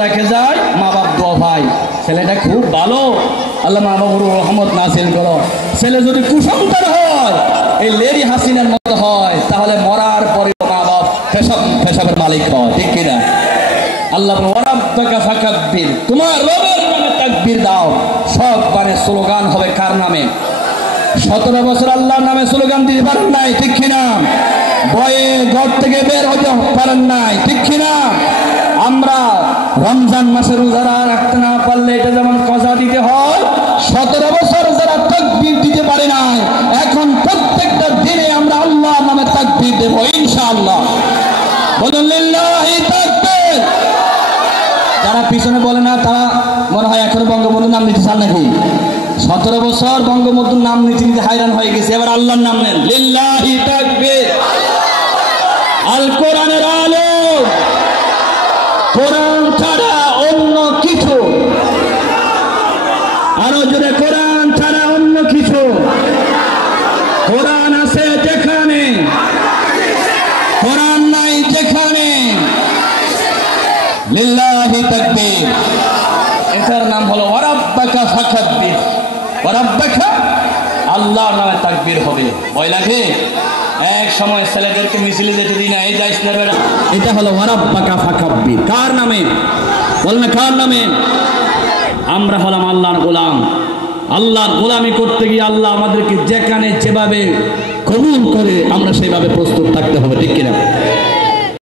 রেখে যায়, মা বাপ দোয়া ভাই ছেলেটা খুব ভালো, আল্লাহ মা বাবুর রহমত নাজিল করো। ছেলে যদি কুসন্তান হয়, এই লেডি হাসিনার মতো হয়, তাহলে মরার পরে মা বাপ পেশাবের মালিক হয়, ঠিক কিনা? আল্লাহ ওয়ারাব্বাকা ফাকাব্বির, তোমার রবের নামে তাকবীর দাও। সব মানে স্লোগান হবে কার নামে? 17 বছর আল্লাহর নামে স্লোগান দিতে পারেন নাই, ঠিক কিনা? ভয়ে ঘর থেকে বের হতে পারেন নাই, ঠিক কিনা? আমরা রমজান মাসে রোজা রাখতে না পারলে এটা যেমন কজা দিতে হয়, 17 বছর যারা তাকবীর দিতে পারে নাই, এখন প্রত্যেকটা দিনে আমরা আল্লাহর নামে তাকবীর দেব ইনশাআল্লাহ। বলুন লিল্লাহি তাকবীর। যারা পিছনে বলে না তারা মনে হয় এখন বঙ্গবন্ধুর নাম নিতে চান নাকি? 17 বছর বঙ্গবন্ধুর নাম নিতে নিতে হায়রান হয়ে গেছে, এবার আল্লাহর নাম নেন, লিল্লাহি তাকবীর। আল কোরআনের আলো, কোরআন ছাড়া অন্য কিছু, আরো জোরে কোরআন ছাড়া অন্য কিছু। কোরআন আছে যেখানে, কোরআন নাই যেখানে। লিল্লাহি তাকবীর। এটার নাম হলো ওয়ারাব্বাকা ফাকাব্বির। ওয়ারাব্বাকা, আল্লাহর নামে তাকবীর হবে। ভয় লাগে? এক সময় ছেলেদেরকে মিছিলে যেতে দিই না, এই যাইস না বেটা। এটা হলো ওয়ারাব্বাকা ফাকাব্বির। কার নামে? বলেন কার নামে? আমরা হলাম আল্লাহর গোলাম। আল্লাহর গোলামি করতে গিয়ে আল্লাহ আমাদেরকে যেখানে যেভাবে কবুল করে আমরা সেইভাবে প্রস্তুত থাকতে হবে, ঠিক কিনা?